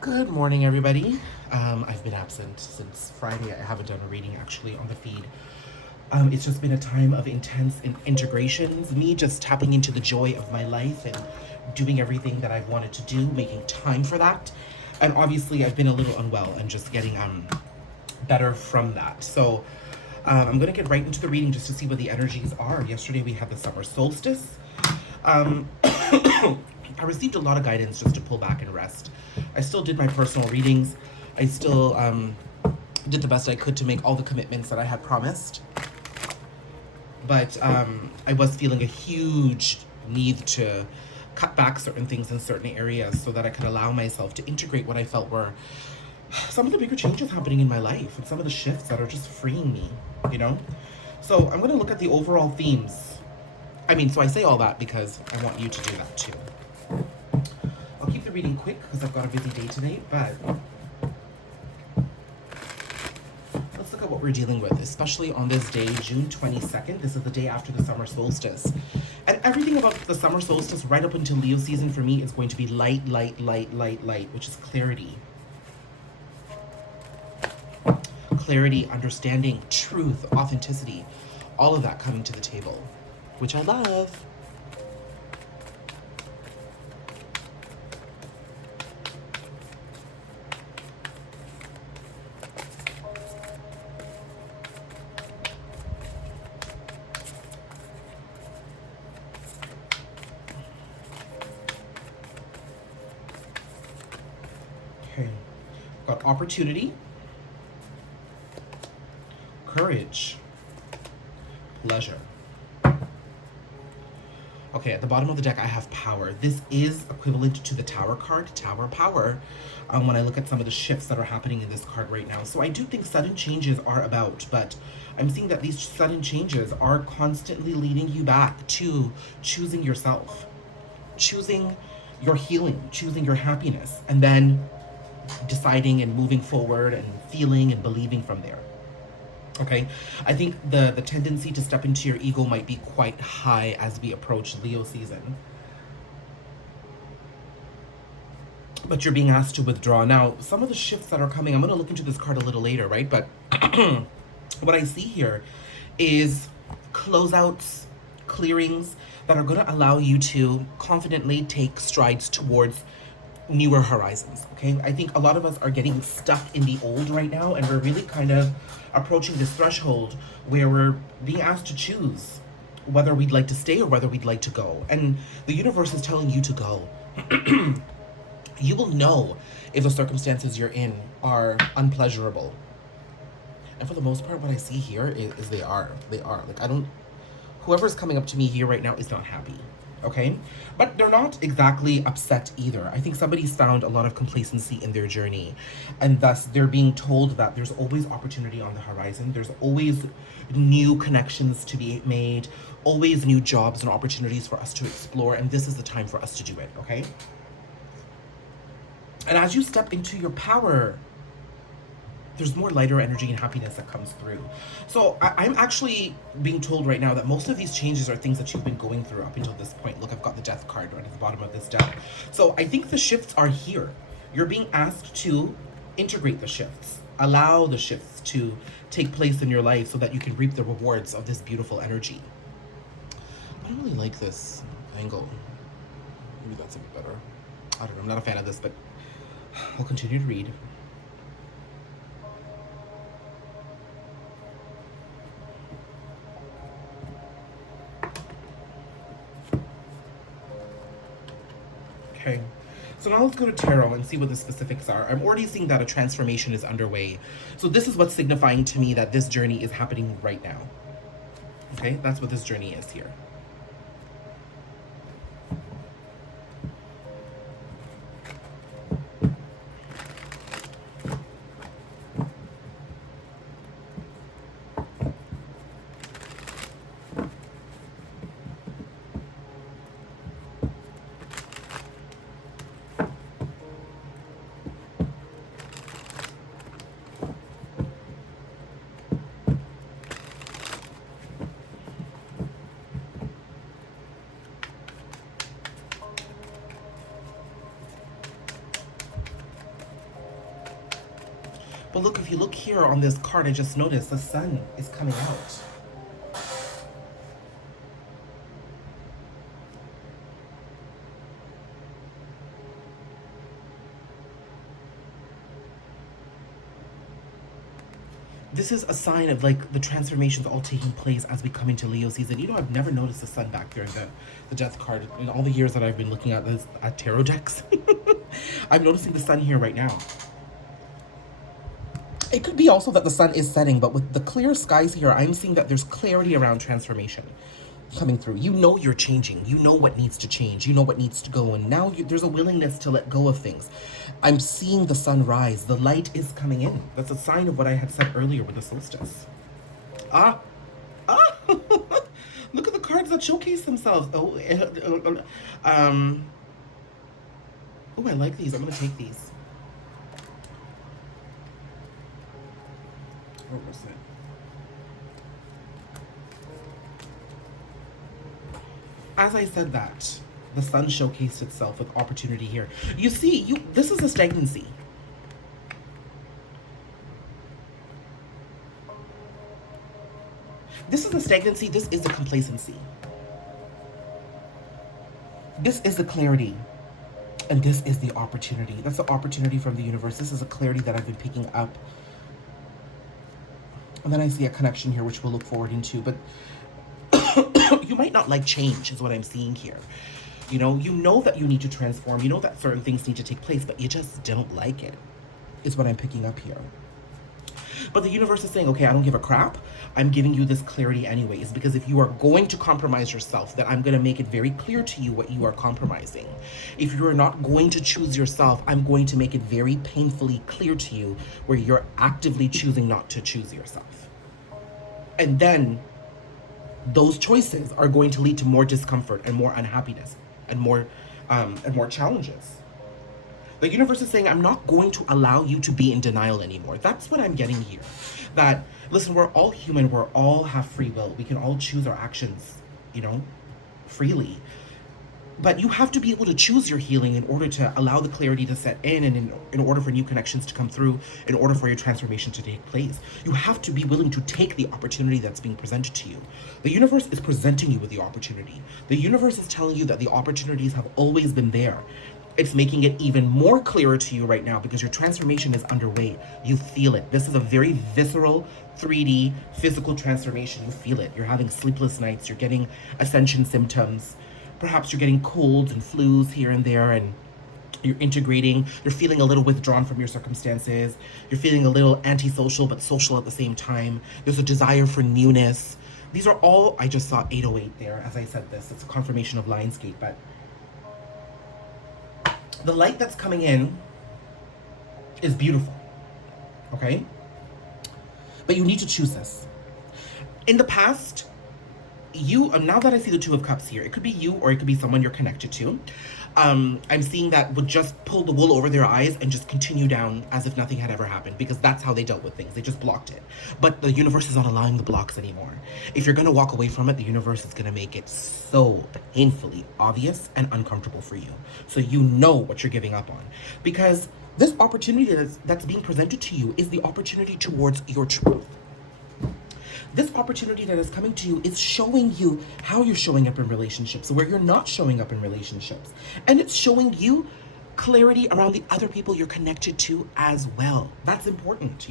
Good morning, everybody. I've been absent since Friday. I haven't done a reading actually on the feed. It's just been a time of intense integrations, me just tapping into the joy of my life and doing everything that I've wanted to do, making time for that. And obviously, I've been a little unwell and just getting better from that. So I'm going to get right into the reading just to see what the energies are. Yesterday, we had the summer solstice. I received a lot of guidance just to pull back and rest. I still did my personal readings. I still did the best I could to make all the commitments that I had promised. But I was feeling a huge need to cut back certain things in certain areas so that I could allow myself to integrate what I felt were some of the bigger changes happening in my life and some of the shifts that are just freeing me, you know? So I'm going to look at the overall themes. So I say all that because I want you to do that too. I'll keep the reading quick because I've got a busy day today, but let's look at what we're dealing with, especially on this day, June 22nd. This is the day after the summer solstice. And everything about the summer solstice right up until Leo season for me is going to be light, which is clarity. Clarity, understanding, truth, authenticity, all of that coming to the table, which I love. Okay, got opportunity, courage, pleasure. Okay, at the bottom of the deck, I have power. This is equivalent to the Tower card, Tower Power, when I look at some of the shifts that are happening in this card right now. So I do think sudden changes are about, but I'm seeing that these sudden changes are constantly leading you back to choosing yourself, choosing your healing, choosing your happiness, and then deciding and moving forward and feeling and believing from there. Okay, I think the tendency to step into your ego might be quite high as we approach Leo season. But you're being asked to withdraw. Now, some of the shifts that are coming, I'm going to look into this card a little later, right? But what I see here is closeouts, clearings that are going to allow you to confidently take strides towards newer horizons. Okay, I think a lot of us are getting stuck in the old right now, and we're really kind of approaching this threshold where we're being asked to choose whether we'd like to stay or whether we'd like to go, and the universe is telling you to go. You will know if the circumstances you're in are unpleasurable, and for the most part what I see here is they are like, I don't, whoever's coming up to me here right now is not happy. Okay, but they're not exactly upset either. I think somebody's found a lot of complacency in their journey, and thus they're being told that there's always opportunity on the horizon. There's always new connections to be made, always new jobs and opportunities for us to explore, and this is the time for us to do it. Okay, and as you step into your power, there's more lighter energy and happiness that comes through. So I'm actually being told right now that most of these changes are things that you've been going through up until this point. Look, I've got the death card right at the bottom of this deck. So I think the shifts are here. You're being asked to integrate the shifts, allow the shifts to take place in your life so that you can reap the rewards of this beautiful energy. I don't really like this angle. Maybe that's a bit better. I don't know, I'm not a fan of this, but I'll continue to read. Okay, so now let's go to tarot and see what the specifics are. I'm already seeing that a transformation is underway. So this is what's signifying to me that this journey is happening right now. Okay, that's what this journey is here. But look, if you look here on this card, I just noticed the sun is coming out. This is a sign of like the transformations all taking place as we come into Leo season. You know, I've never noticed the sun back there, the death card, in all the years that I've been looking at this at tarot decks. I'm noticing the sun here right now. It could be also that the sun is setting, but with the clear skies here, I'm seeing that there's clarity around transformation coming through. You know you're changing. You know what needs to change. You know what needs to go. And now there's a willingness to let go of things. I'm seeing the sun rise. The light is coming in. That's a sign of what I had said earlier with the solstice. Ah! Ah! Look at the cards that showcase themselves. Oh, oh, I like these. I'm going to take these. What was it? As I said that, the sun showcased itself with opportunity here. You see, this is a stagnancy. This is a stagnancy. This is a complacency. This is the clarity. And this is the opportunity. That's the opportunity from the universe. This is a clarity that I've been picking up. And then I see a connection here, which we'll look forward into. But you might not like change, is what I'm seeing here. You know that you need to transform. You know that certain things need to take place, but you just don't like it, is what I'm picking up here. But the universe is saying, okay, I don't give a crap. I'm giving you this clarity anyways, because if you are going to compromise yourself, then I'm going to make it very clear to you what you are compromising. If you are not going to choose yourself, I'm going to make it very painfully clear to you where you're actively choosing not to choose yourself. And then those choices are going to lead to more discomfort and more unhappiness and more challenges. The universe is saying, I'm not going to allow you to be in denial anymore. That's what I'm getting here. That, listen, we're all human. We all have free will. We can all choose our actions, freely. But you have to be able to choose your healing in order to allow the clarity to set in, and in order for new connections to come through, in order for your transformation to take place. You have to be willing to take the opportunity that's being presented to you. The universe is presenting you with the opportunity. The universe is telling you that the opportunities have always been there. It's making it even more clearer to you right now because your transformation is underway. You feel it. This is a very visceral, 3D, physical transformation. You feel it. You're having sleepless nights. You're getting ascension symptoms. Perhaps you're getting colds and flus here and there, and you're integrating. You're feeling a little withdrawn from your circumstances. You're feeling a little antisocial, but social at the same time. There's a desire for newness. These are all, I just saw 808 there as I said this. It's a confirmation of Lionsgate, but the light that's coming in is beautiful, okay? But you need to choose this. In the past, now that I see the Two of Cups here, it could be you or it could be someone you're connected to. I'm seeing that would just pull the wool over their eyes and just continue down as if nothing had ever happened, because that's how they dealt with things. They just blocked it. But the universe is not allowing the blocks anymore. If you're going to walk away from it, the universe is going to make it so painfully obvious and uncomfortable for you. So you know what you're giving up on. Because this opportunity that's being presented to you is the opportunity towards your truth. This opportunity that is coming to you is showing you how you're showing up in relationships, where you're not showing up in relationships. And it's showing you clarity around the other people you're connected to as well. That's important,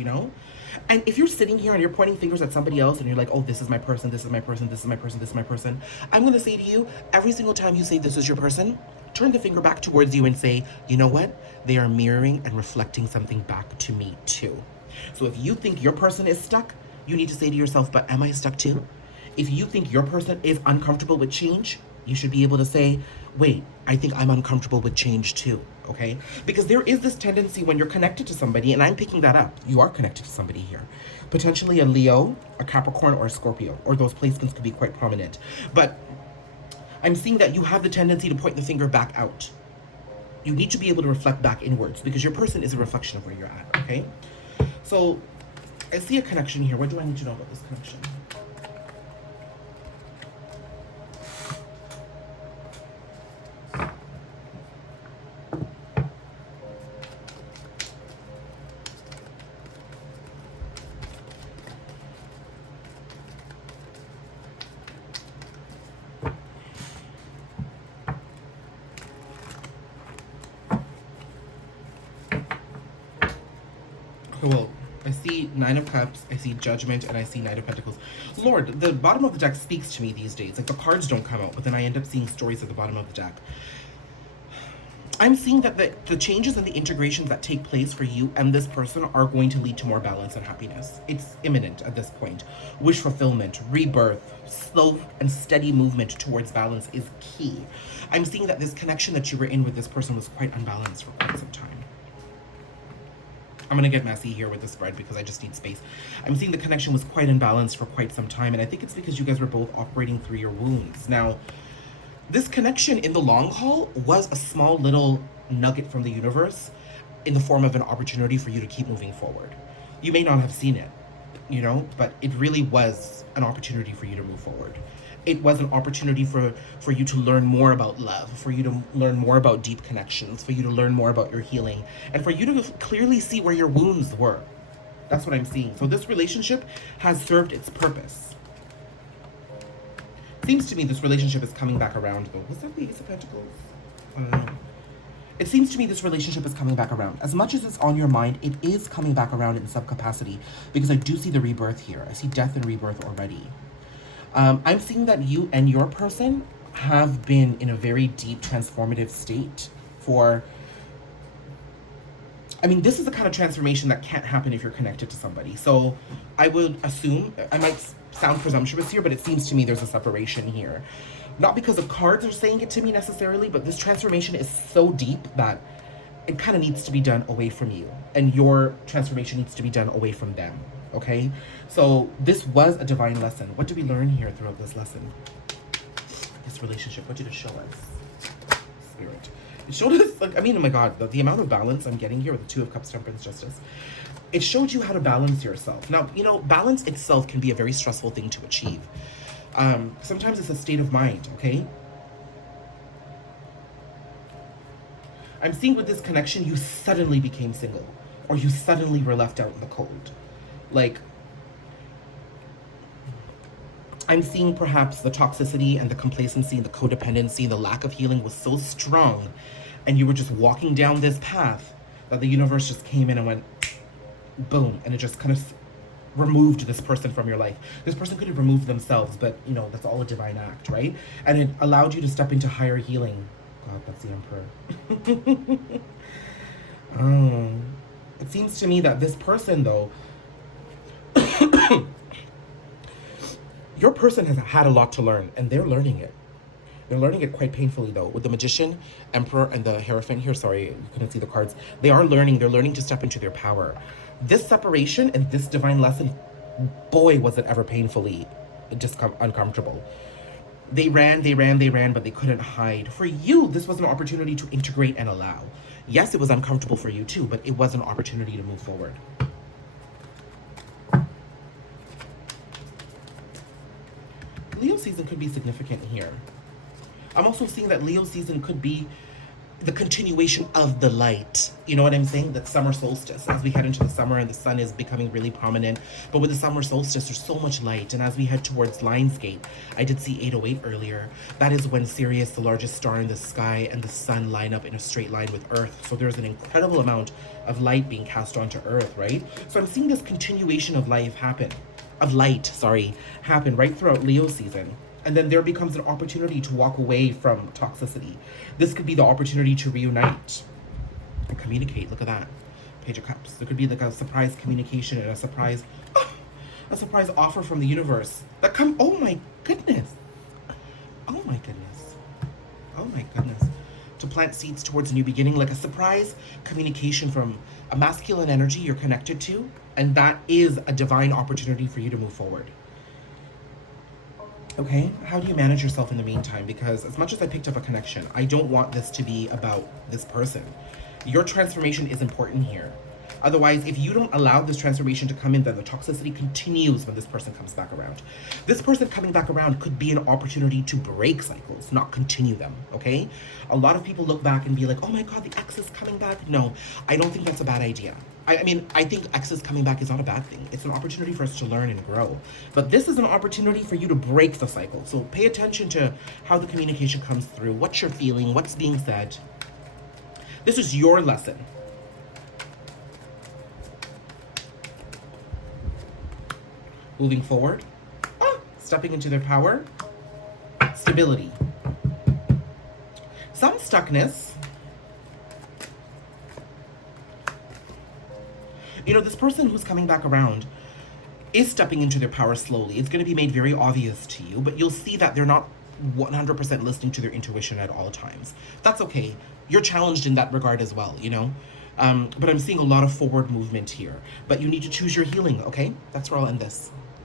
And if you're sitting here and you're pointing fingers at somebody else and you're like, oh, this is my person, this is my person, this is my person, this is my person, I'm going to say to you, every single time you say this is your person, turn the finger back towards you and say, you know what? They are mirroring and reflecting something back to me too. So if you think your person is stuck, you need to say to yourself, but am I stuck too? If you think your person is uncomfortable with change, you should be able to say, wait, I think I'm uncomfortable with change too, okay? Because there is this tendency when you're connected to somebody, and I'm picking that up. You are connected to somebody here. Potentially a Leo, a Capricorn, or a Scorpio, or those placements could be quite prominent. But I'm seeing that you have the tendency to point the finger back out. You need to be able to reflect back inwards because your person is a reflection of where you're at, okay? So I see a connection here. What do I need to know about this connection? well, I see Nine of Cups, I see Judgment, and I see Knight of Pentacles. Lord, the bottom of the deck speaks to me these days. Like, the cards don't come out, but then I end up seeing stories at the bottom of the deck. I'm seeing that the changes and the integrations that take place for you and this person are going to lead to more balance and happiness. It's imminent at this point. Wish fulfillment, rebirth, slow and steady movement towards balance is key. I'm seeing that this connection that you were in with this person was quite unbalanced for quite some time. I'm going to get messy here with the spread because I just need space. I'm seeing the connection was quite imbalanced for quite some time, and I think it's because you guys were both operating through your wounds. Now, this connection in the long haul was a small little nugget from the universe in the form of an opportunity for you to keep moving forward. You may not have seen it, you know, but it really was an opportunity for you to move forward. It was an opportunity for you to learn more about love, for you to learn more about deep connections, for you to learn more about your healing, and for you to clearly see where your wounds were. That's what I'm seeing. So this relationship has served its purpose. Seems to me this relationship is coming back around, though. Was that the Ace of Pentacles? I don't know. It seems to me this relationship is coming back around. As much as it's on your mind, it is coming back around in some capacity, because I do see the rebirth here. I see death and rebirth already. I'm seeing that you and your person have been in a very deep transformative state for... I mean, this is the kind of transformation that can't happen if you're connected to somebody. So I would assume, I might sound presumptuous here, but it seems to me there's a separation here. Not because the cards are saying it to me necessarily, but this transformation is so deep that it kind of needs to be done away from you. And your transformation needs to be done away from them, okay? So this was a divine lesson. What did we learn here throughout this lesson? This relationship, what did it show us? Spirit. It showed us, like, I mean, oh my God, the amount of balance I'm getting here with the Two of Cups, Temperance, Justice. It showed you how to balance yourself. Now, you know, balance itself can be a very stressful thing to achieve. Sometimes it's a state of mind, okay? I'm seeing with this connection, you suddenly became single, or you suddenly were left out in the cold. Like, I'm seeing perhaps the toxicity and the complacency and the codependency and the lack of healing was so strong, and you were just walking down this path that the universe just came in and went, boom, and it just kind of removed this person from your life. This person could have removed themselves, but, you know, that's all a divine act, right? And it allowed you to step into higher healing. God, that's the Emperor. It seems to me that this person, though, your person has had a lot to learn, and they're learning it. They're learning it quite painfully, though. With the Magician, Emperor, and the Hierophant here, sorry, you couldn't see the cards. They are learning. They're learning to step into their power. This separation and this divine lesson, boy, was it ever painfully uncomfortable. They ran, but they couldn't hide. For you, this was an opportunity to integrate and allow. Yes, it was uncomfortable for you, too, but it was an opportunity to move forward. Leo season could be significant here. I'm also seeing that Leo season could be the continuation of the light. You know what I'm saying? That summer solstice, as we head into the summer and the sun is becoming really prominent. But with the summer solstice, there's so much light. And as we head towards Lionsgate, I did see 808 earlier. That is when Sirius, the largest star in the sky, and the sun line up in a straight line with Earth. So there's an incredible amount of light being cast onto Earth, right? So I'm seeing this continuation of light happen right throughout Leo season. And then there becomes an opportunity to walk away from toxicity. This could be the opportunity to reunite and communicate. Look at that. Page of Cups. There could be like a surprise communication and a surprise offer from the universe. Oh my goodness. Oh my goodness. Oh my goodness. To plant seeds towards a new beginning, like a surprise communication from a masculine energy you're connected to. And that is a divine opportunity for you to move forward. Okay, how do you manage yourself in the meantime? Because as much as I picked up a connection, I don't want this to be about this person. Your transformation is important here. Otherwise, if you don't allow this transformation to come in, then the toxicity continues when this person comes back around. This person coming back around could be an opportunity to break cycles, not continue them, okay? A lot of people look back and be like, oh my God, the ex is coming back. No, I don't think that's a bad idea. I mean, I think exes coming back is not a bad thing. It's an opportunity for us to learn and grow. But this is an opportunity for you to break the cycle. So pay attention to how the communication comes through, what you're feeling, what's being said. This is your lesson. moving forward, stepping into their power, stability, some stuckness. You know, this person who's coming back around is stepping into their power slowly. It's going to be made very obvious to you, but you'll see that they're not 100% listening to their intuition at all times. That's okay. You're challenged in that regard as well, you know? But I'm seeing a lot of forward movement here. But you need to choose your healing, okay? That's where I'll end this.